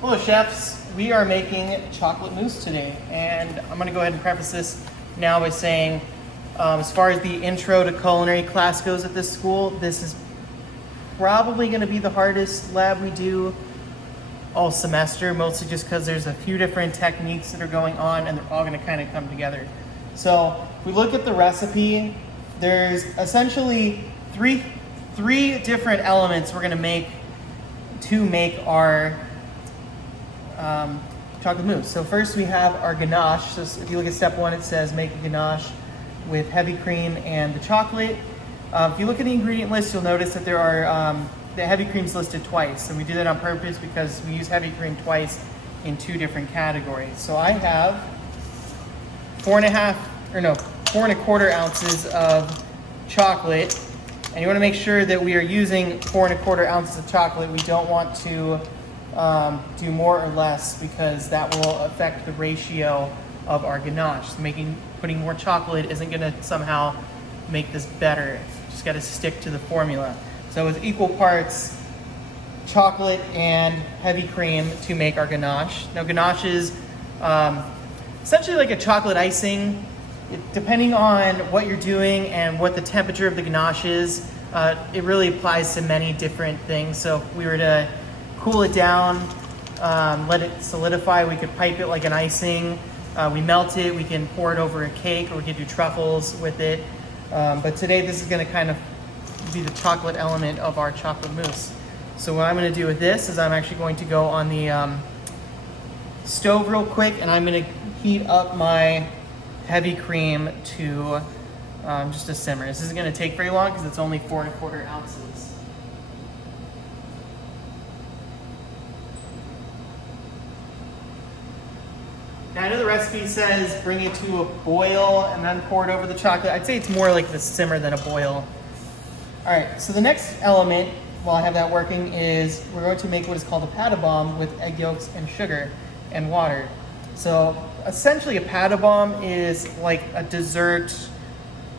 Hello chefs, we are making chocolate mousse today, and I'm going to go ahead and preface this now by saying as far as the intro to culinary class goes at this school, this is probably going to be the hardest lab we do all semester, mostly just because there's a few different techniques that are going on and they're all going to kind of come together. So if we look at the recipe, there's essentially three different elements we're going to make our chocolate mousse. So first we have our ganache. So if you look at step 1, it says make a ganache with heavy cream and the chocolate. If you look at the ingredient list, you'll notice that there are the heavy cream's listed twice, and we do that on purpose because we use heavy cream twice in 2 different categories. So I have 4.25 ounces of chocolate, and you want to make sure that we are using 4.25 ounces of chocolate. We don't want to do more or less because that will affect the ratio of our ganache. So putting more chocolate isn't going to somehow make this better. Just got to stick to the formula. So it's equal parts chocolate and heavy cream to make our ganache. Now ganache is essentially like a chocolate icing. Depending on what you're doing and what the temperature of the ganache is, it really applies to many different things. So if we were to cool it down, let it solidify, we could pipe it like an icing. We melt it, we can pour it over a cake, or we could do truffles with it. But today this is going to kind of be the chocolate element of our chocolate mousse. So what I'm going to do with this is I'm actually going to go on the stove real quick, and I'm going to heat up my heavy cream to just a simmer. This isn't going to take very long because it's only 4.25 ounces. Now I know the recipe says bring it to a boil and then pour it over the chocolate. I'd say it's more like the simmer than a boil. All right, so the next element, while I have that working, is we're going to make what is called a Pate bombe with egg yolks and sugar and water. So essentially a Pate bombe is like a dessert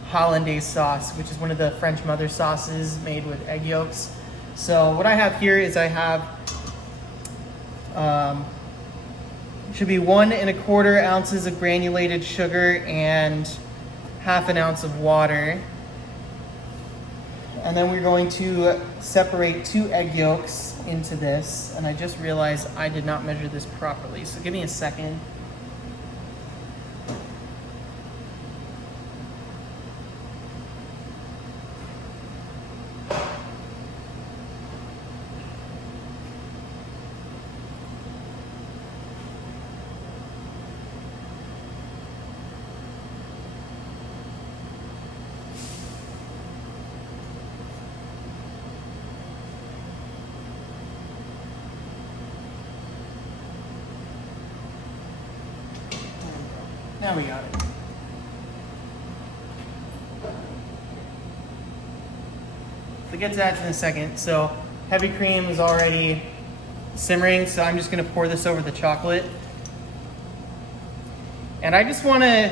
hollandaise sauce, which is one of the French mother sauces made with egg yolks. So what I have here is I have should be 1.25 ounces of granulated sugar and 1/2 ounce of water. And then we're going to separate 2 egg yolks into this. And I just realized I did not measure this properly. So give me a second. Now we got it. We'll get to that in a second. So heavy cream is already simmering, so I'm just going to pour this over the chocolate. And I just want to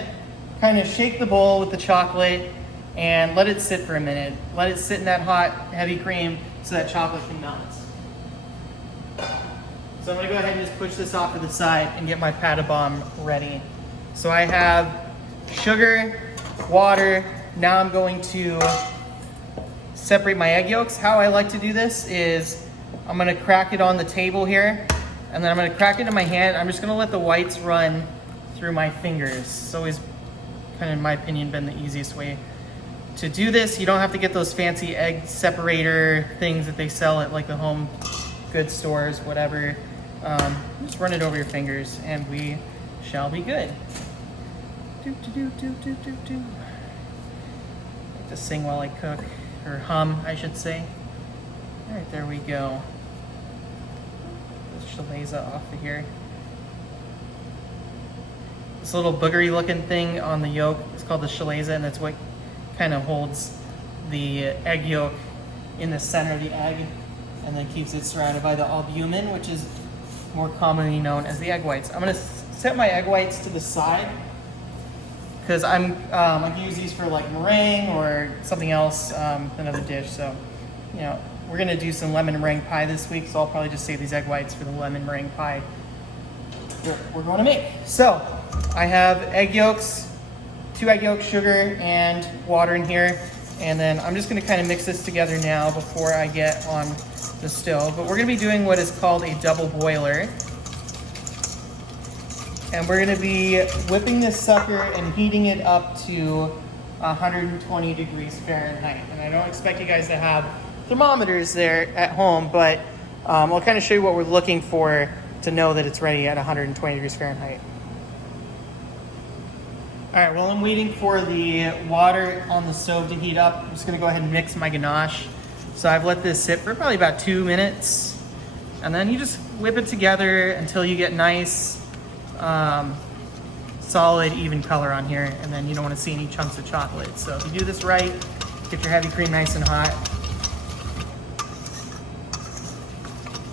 kind of shake the bowl with the chocolate and let it sit for a minute. Let it sit in that hot, heavy cream so that chocolate can melt. So I'm going to go ahead and just push this off to the side and get my Pate bombe ready. So I have sugar, water. Now I'm going to separate my egg yolks. How I like to do this is I'm going to crack it on the table here, and then I'm going to crack it in my hand. I'm just going to let the whites run through my fingers. It's always kind of, in my opinion, been the easiest way to do this. You don't have to get those fancy egg separator things that they sell at like the home goods stores, whatever. Just run it over your fingers and we shall be good. I like to sing while I cook, or hum, I should say. All right, there we go. The Shalaza off of here. This little boogery looking thing on the yolk is called the Shalaza, and that's what kind of holds the egg yolk in the center of the egg and then keeps it surrounded by the albumin, which is more commonly known as the egg whites. I'm gonna set my egg whites to the side because I can use these for like meringue or something else, another dish. So, you know, we're gonna do some lemon meringue pie this week, so I'll probably just save these egg whites for the lemon meringue pie we're going to make. So I have egg yolks, 2 egg yolks, sugar, and water in here. And then I'm just gonna kind of mix this together now before I get on the stove. But we're gonna be doing what is called a double boiler. And we're gonna be whipping this sucker and heating it up to 120 degrees Fahrenheit. And I don't expect you guys to have thermometers there at home, but I'll kind of show you what we're looking for to know that it's ready at 120 degrees Fahrenheit. All right, well, I'm waiting for the water on the stove to heat up. I'm just gonna go ahead and mix my ganache. So I've let this sit for probably about 2 minutes. And then you just whip it together until you get nice, solid, even color on here. And then you don't wanna see any chunks of chocolate. So if you do this right, get your heavy cream nice and hot.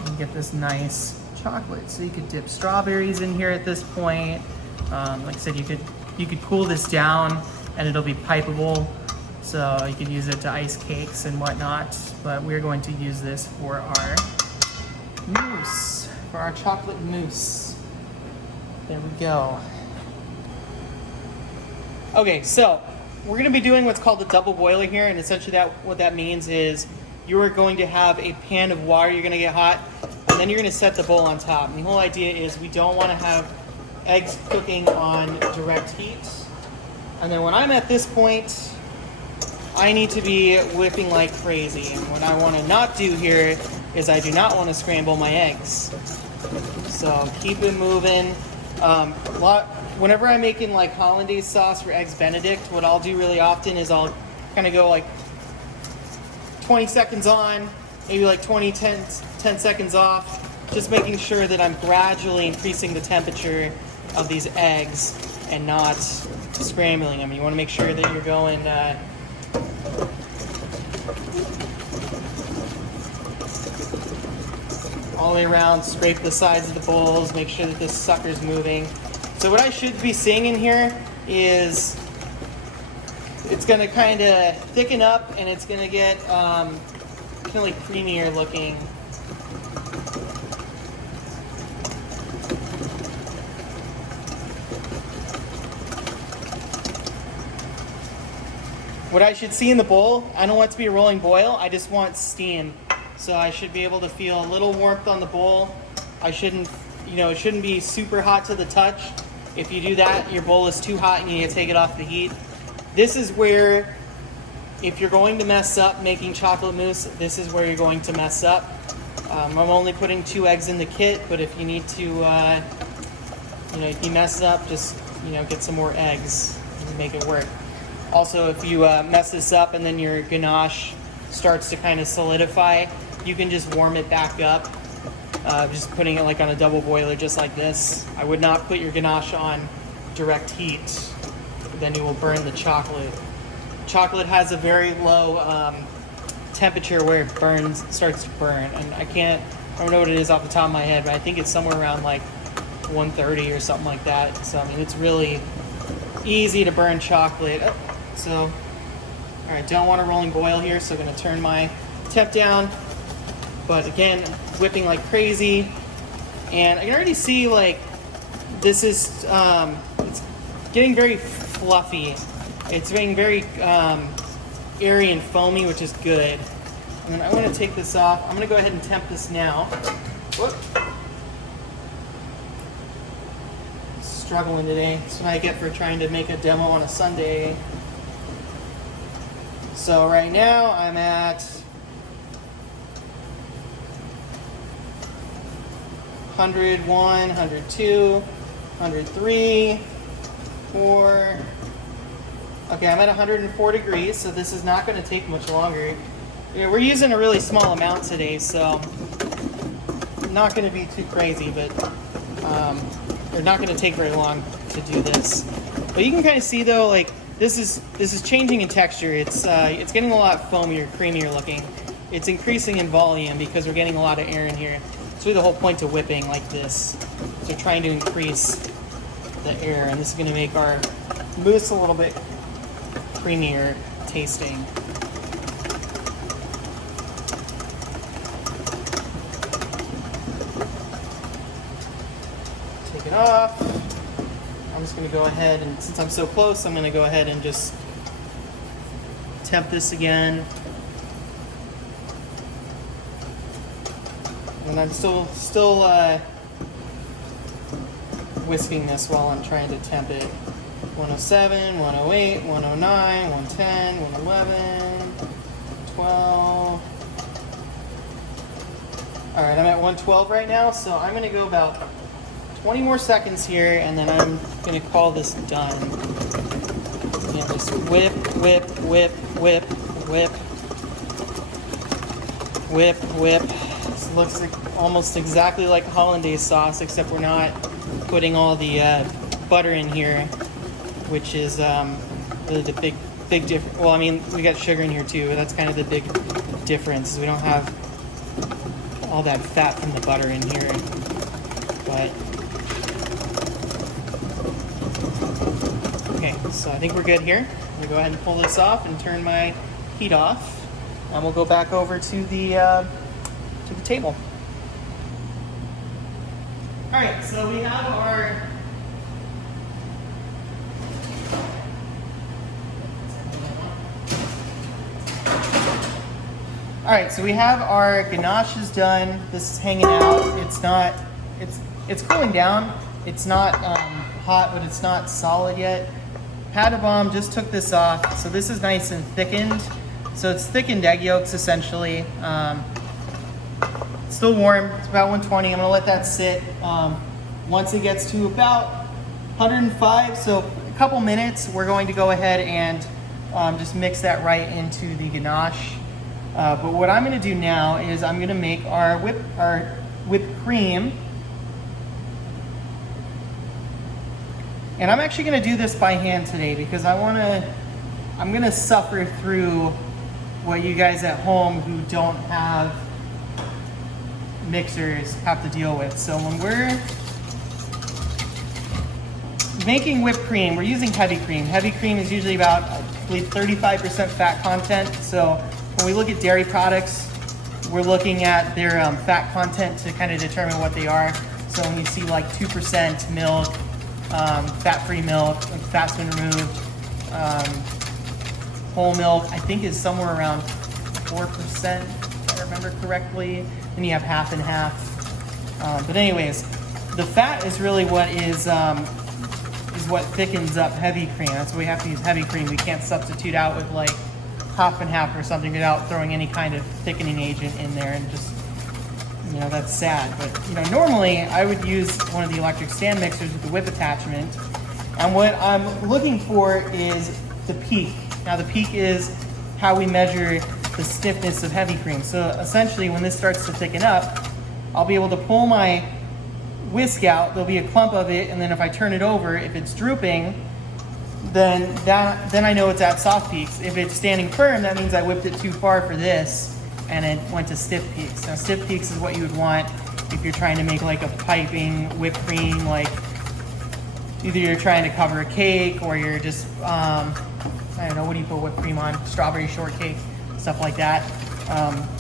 And get this nice chocolate. So you could dip strawberries in here at this point. Like I said, you could cool this down and it'll be pipeable. So you could use it to ice cakes and whatnot. But we're going to use this for our mousse, for our chocolate mousse. There we go. Okay, so we're gonna be doing what's called a double boiler here. And essentially what that means is you are going to have a pan of water you're gonna get hot, and then you're gonna set the bowl on top. And the whole idea is we don't wanna have eggs cooking on direct heat. And then when I'm at this point, I need to be whipping like crazy. And what I wanna not do here is I do not wanna scramble my eggs. So keep it moving. Whenever I'm making like hollandaise sauce for Eggs Benedict, what I'll do really often is I'll kind of go like 20 seconds on, maybe like 10 seconds off, just making sure that I'm gradually increasing the temperature of these eggs and not scrambling them. You want to make sure that you're going all the way around, scrape the sides of the bowls, make sure that this sucker's moving. So what I should be seeing in here is it's gonna kind of thicken up and it's gonna get kind of like creamier looking. What I should see in the bowl, I don't want it to be a rolling boil, I just want steam. So I should be able to feel a little warmth on the bowl. I shouldn't, it shouldn't be super hot to the touch. If you do that, your bowl is too hot and you need to take it off the heat. This is where, if you're going to mess up making chocolate mousse, this is where you're going to mess up. I'm only putting 2 eggs in the kit, but if you need to, if you mess up, just, get some more eggs and make it work. Also, if you mess this up and then your ganache starts to kind of solidify, you can just warm it back up. Just putting it like on a double boiler just like this. I would not put your ganache on direct heat, then you will burn the chocolate. Chocolate has a very low temperature where it starts to burn, and I don't know what it is off the top of my head, but I think it's somewhere around like 130 or something like that. So I mean, it's really easy to burn chocolate. So, all right, don't want a rolling boil here, so I'm gonna turn my temp down. But again, whipping like crazy, and I can already see like this is it's getting very fluffy. It's getting very airy and foamy, which is good. And then I want to take this off. I'm gonna go ahead and temp this now. Whoop. Struggling today. That's what I get for trying to make a demo on a Sunday. So right now I'm at 101, 102, 103, 4. Okay, I'm at 104 degrees, so this is not going to take much longer. Yeah, we're using a really small amount today, so not going to be too crazy, but they're not going to take very long to do this. But you can kind of see though, like this is changing in texture. It's getting a lot foamier, creamier looking. It's increasing in volume because we're getting a lot of air in here. It's really the whole point to whipping like this. So trying to increase the air, and this is going to make our mousse a little bit creamier tasting. it off. I'm just gonna go ahead and, since I'm so close, I'm gonna go ahead and just temp this again. And I'm still whisking this while I'm trying to temp it. 107, 108, 109, 110, 111, 12. All right, I'm at 112 right now, so I'm gonna go about 20 more seconds here, and then I'm gonna call this done. And just whip, whip, whip, whip, whip, whip, whip. This looks like almost exactly like hollandaise sauce, except we're not putting all the butter in here, which is really the big difference. Well, I mean, we got sugar in here too, but that's kind of the big difference. We don't have all that fat from the butter in here. But okay, so I think we're good here. I'm gonna go ahead and pull this off and turn my heat off, and we'll go back over to the table. All right, so we have our ganaches done. This is hanging out. It's cooling down. It's not hot, but it's not solid yet. Pate Bombe just took this off, so this is nice and thickened. So it's thickened egg yolks essentially. It's still warm. It's about 120. I'm gonna let that sit. Once it gets to about 105, so a couple minutes, we're going to go ahead and just mix that right into the ganache. But what I'm going to do now is I'm going to make our whipped cream. And I'm actually going to do this by hand today because I'm going to suffer through what you guys at home who don't have mixers have to deal with. So when we're making whipped cream, we're using heavy cream. Heavy cream is usually about, I believe, 35% fat content. So when we look at dairy products, we're looking at their fat content to kind of determine what they are. So when you see like 2% milk, fat-free milk, like fat's been removed, whole milk, I think is somewhere around 4%, if I remember correctly. Then you have half and half. But anyways, the fat is really what is what thickens up heavy cream. That's why we have to use heavy cream. We can't substitute out with like half and half or something without throwing any kind of thickening agent in there, and just, you know, that's sad. But, you know, normally I would use one of the electric stand mixers with the whip attachment, and what I'm looking for is the peak. Now the peak is how we measure the stiffness of heavy cream. So essentially when this starts to thicken up, I'll be able to pull my whisk out, there'll be a clump of it, and then if I turn it over, if it's drooping, then I know it's at soft peaks. If it's standing firm, that means I whipped it too far for this and it went to stiff peaks. Now stiff peaks is what you would want if you're trying to make like a piping whipped cream, like either you're trying to cover a cake or you're just, I don't know, what do you put whipped cream on? Strawberry shortcake, stuff like that.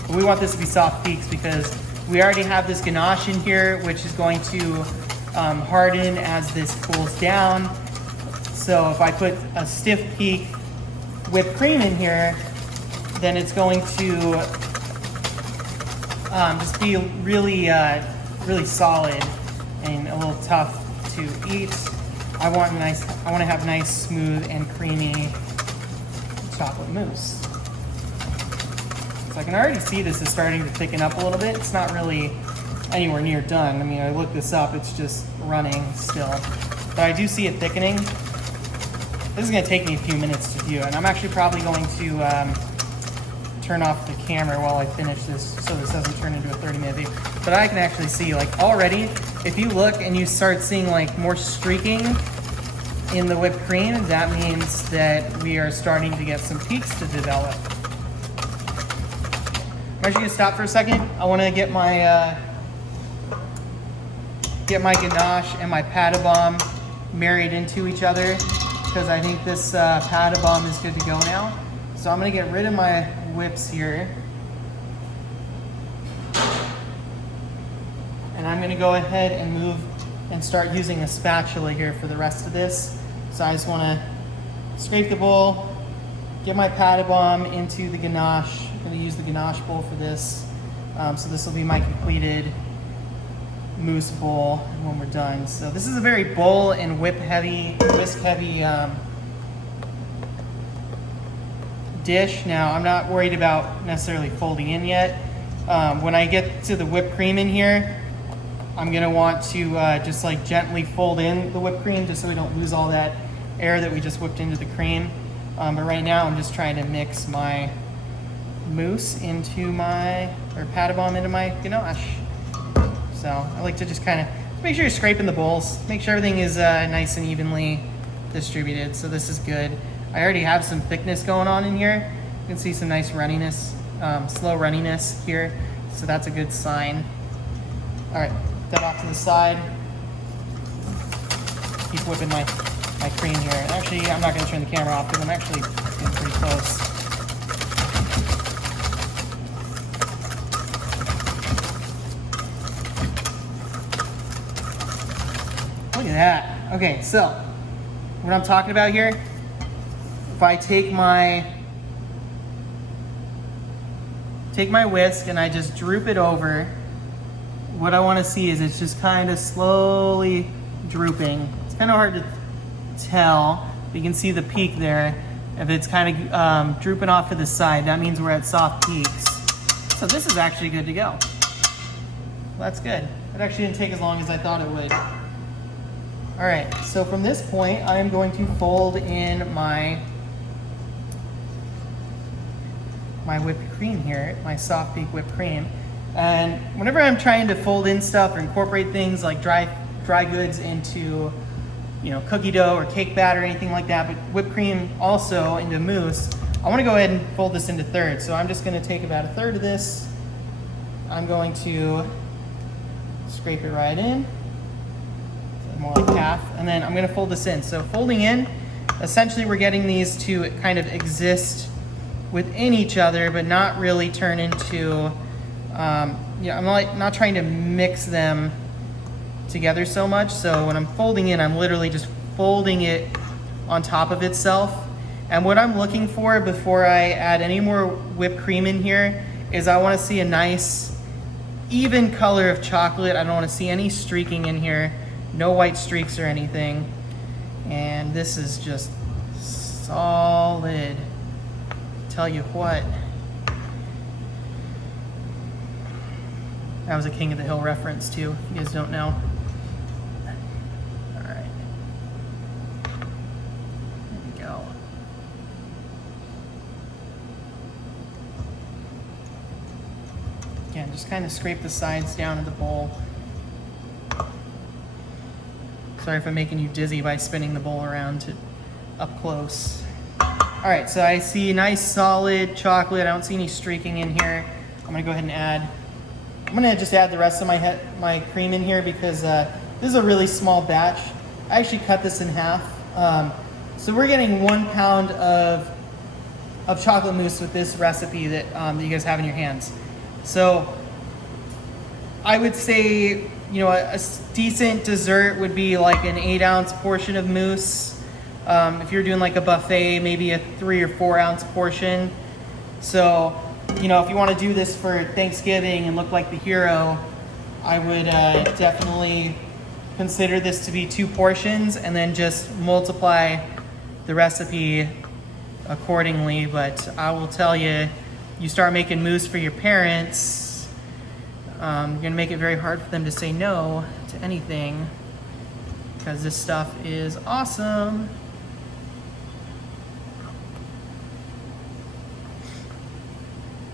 But we want this to be soft peaks because we already have this ganache in here, which is going to harden as this cools down. So if I put a stiff peak whipped cream in here, then it's going to just be really, really solid and a little tough to eat. I want to have nice, smooth, and creamy chocolate mousse. So I can already see this is starting to thicken up a little bit. It's not really anywhere near done. I mean, I looked this up, it's just running still. But I do see it thickening. This is gonna take me a few minutes to do, and I'm actually probably going to turn off the camera while I finish this so this doesn't turn into a 30-minute video. But I can actually see, like, already, if you look and you start seeing like more streaking in the whipped cream, that means that we are starting to get some peaks to develop. I'm actually gonna stop for a second. I wanna get my ganache and my Pate Bombe married into each other, because I think this Pate Bombe is good to go now. So I'm gonna get rid of my whips here. And I'm gonna go ahead and move and start using a spatula here for the rest of this. So I just want to scrape the bowl, get my Pate Bombe into the ganache. I'm going to use the ganache bowl for this. So this will be my completed mousse bowl when we're done. So this is a very bowl and whisk heavy dish. Now I'm not worried about necessarily folding in yet. When I get to the whipped cream in here, I'm gonna want to just like gently fold in the whipped cream just so we don't lose all that air that we just whipped into the cream. But right now I'm just trying to mix my mousse into my, or Pate Bombe into my ganache. So I like to just kind of make sure you're scraping the bowls, make sure everything is nice and evenly distributed. So this is good. I already have some thickness going on in here. You can see some nice runniness, slow runniness here. So that's a good sign. All right, put that off to the side. Keep whipping my cream here. Actually, I'm not gonna turn the camera off because I'm actually getting pretty close. Look at that. Okay, so what I'm talking about here, if I take my whisk and I just droop it over, what I want to see is it's just kind of slowly drooping. It's kind of hard to tell, but you can see the peak there. If it's kind of drooping off to the side, that means we're at soft peaks. So this is actually good to go. Well, that's good. It actually didn't take as long as I thought it would. All right, so from this point, I'm going to fold in my whipped cream here, my soft peak whipped cream. And whenever I'm trying to fold in stuff or incorporate things like dry goods into, cookie dough or cake batter or anything like that, but whipped cream also into mousse, I want to go ahead and fold this into thirds. So I'm just going to take about a third of this. I'm going to scrape it right in, so more like half, and then I'm going to fold this in. So folding in, essentially we're getting these to kind of exist within each other, but not really turn into, I'm not trying to mix them together so much. So when I'm folding in, I'm literally just folding it on top of itself. And what I'm looking for before I add any more whipped cream in here is I want to see a nice even color of chocolate. I don't want to see any streaking in here, no white streaks or anything. And this is just solid. Tell you what, that was a King of the Hill reference too, if you guys don't know. All right, there we go. Again, just kind of scrape the sides down of the bowl. Sorry if I'm making you dizzy by spinning the bowl around up close. All right, so I see nice solid chocolate. I don't see any streaking in here. I'm gonna go ahead and I'm gonna just add the rest of my cream in here because this is a really small batch. I actually cut this in half. So we're getting 1 pound of chocolate mousse with this recipe that you guys have in your hands. So I would say, a decent dessert would be like an 8-ounce portion of mousse. If you're doing like a buffet, maybe a 3 or 4 ounce portion. So, if you want to do this for Thanksgiving and look like the hero, I would definitely consider this to be 2 portions and then just multiply the recipe accordingly. But I will tell you, you start making mousse for your parents, you're going to make it very hard for them to say no to anything because this stuff is awesome.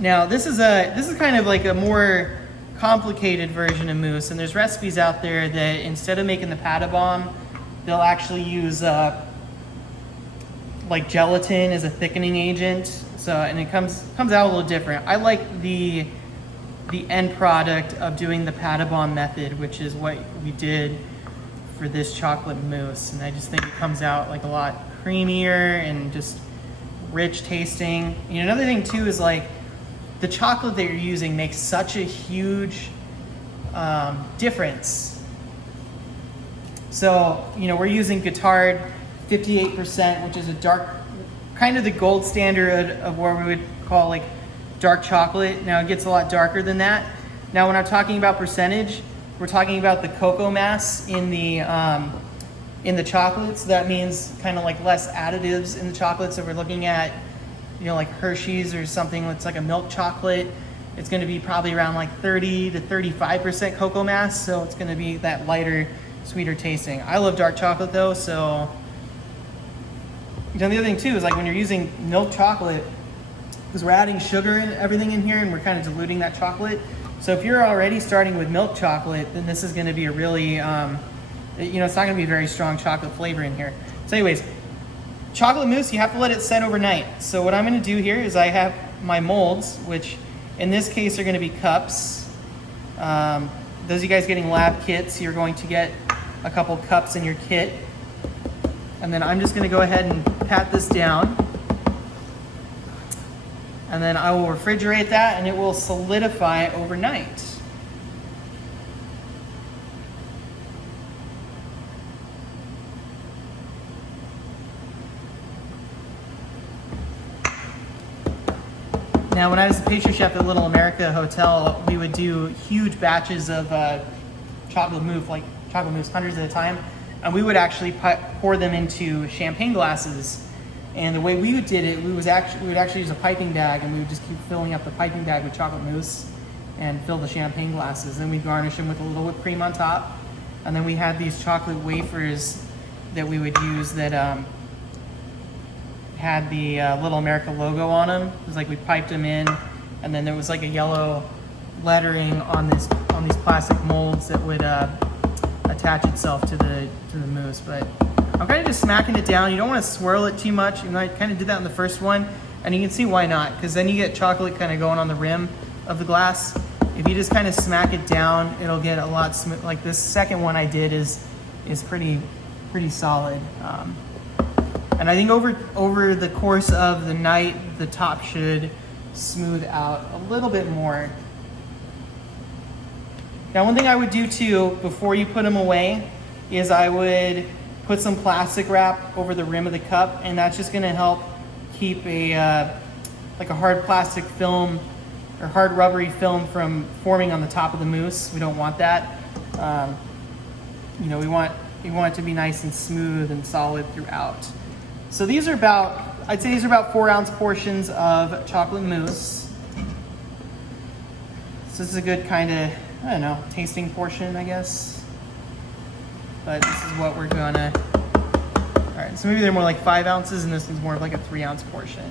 Now this is kind of like a more complicated version of mousse, and there's recipes out there that instead of making the Pate Bombe, they'll actually use like gelatin as a thickening agent. So and it comes out a little different. I like the end product of doing the Pate Bombe method, which is what we did for this chocolate mousse, and I just think it comes out like a lot creamier and just rich tasting. Another thing too is like the chocolate that you're using makes such a huge difference So, we're using Guittard 58%, which is a dark, kind of the gold standard of what we would call like dark chocolate. Now it gets a lot darker than that. Now when I'm talking about percentage, we're talking about the cocoa mass in the chocolates. That means kind of like less additives in the chocolate. So we're looking at, like Hershey's or something that's like a milk chocolate. It's going to be probably around like 30 to 35% cocoa mass. So it's going to be that lighter, sweeter tasting. I love dark chocolate though. So, the other thing too is like when you're using milk chocolate, because we're adding sugar and everything in here and we're kind of diluting that chocolate. So if you're already starting with milk chocolate, then this is going to be a really, it's not going to be a very strong chocolate flavor in here. So anyways, chocolate mousse, you have to let it set overnight. So what I'm going to do here is I have my molds, which in this case are going to be cups. Those of you guys getting lab kits, you're going to get a couple cups in your kit. And then I'm just going to go ahead and pat this down. And then I will refrigerate that and it will solidify overnight. Now, when I was a pastry chef at Little America Hotel, we would do huge batches of chocolate mousse, hundreds at a time. And we would actually pour them into champagne glasses. And the way we did it, we would actually use a piping bag, and we would just keep filling up the piping bag with chocolate mousse and fill the champagne glasses. Then we garnish them with a little whipped cream on top. And then we had these chocolate wafers that we would use that had the Little America logo on them. It was like we piped them in, and then there was like a yellow lettering on these plastic molds that would attach itself to the mousse. But I'm kind of just smacking it down. You don't want to swirl it too much. I kind of did that in the first one, and you can see why not, because then you get chocolate kind of going on the rim of the glass. If you just kind of smack it down, it'll get a lot smooth. Like this second one I did is pretty solid. And I think over the course of the night, the top should smooth out a little bit more. Now, one thing I would do too, before you put them away, is I would put some plastic wrap over the rim of the cup, and that's just gonna help keep like a hard plastic film or hard rubbery film from forming on the top of the mousse. We don't want that. We want it to be nice and smooth and solid throughout. So these are I'd say these are about 4-ounce portions of chocolate mousse. So this is a good kind of, I don't know, tasting portion, I guess. But this is what we're gonna, all right, so maybe they're more like 5 ounces and this one's more of like a 3-ounce portion.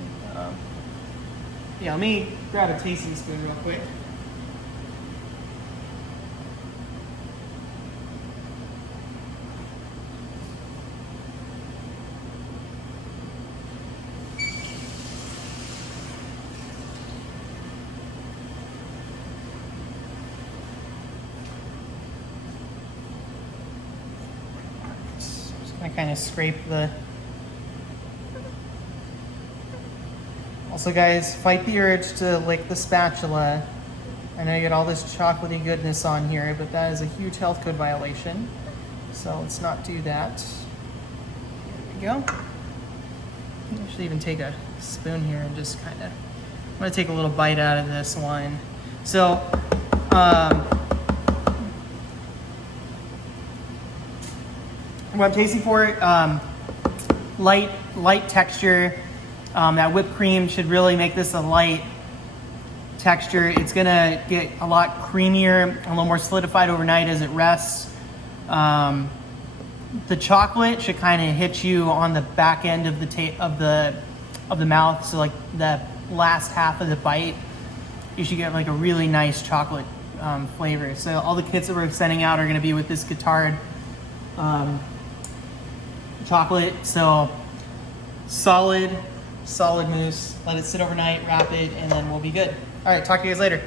Yeah, let me grab a tasting spoon real quick. I kind of scrape the... Also guys, fight the urge to lick the spatula. I know you get all this chocolatey goodness on here, but that is a huge health code violation. So let's not do that. There we go. I should even take a spoon here and just kind of... I'm going to take a little bite out of this one. So, what I'm tasting for, light texture. That whipped cream should really make this a light texture. It's gonna get a lot creamier, a little more solidified overnight as it rests. The chocolate should kind of hit you on the back end of the mouth. So like the last half of the bite, you should get like a really nice chocolate flavor. So all the kits that we're sending out are gonna be with this Guittard chocolate. So solid mousse. Let it sit overnight, wrap it, and then we'll be good. All right, talk to you guys later.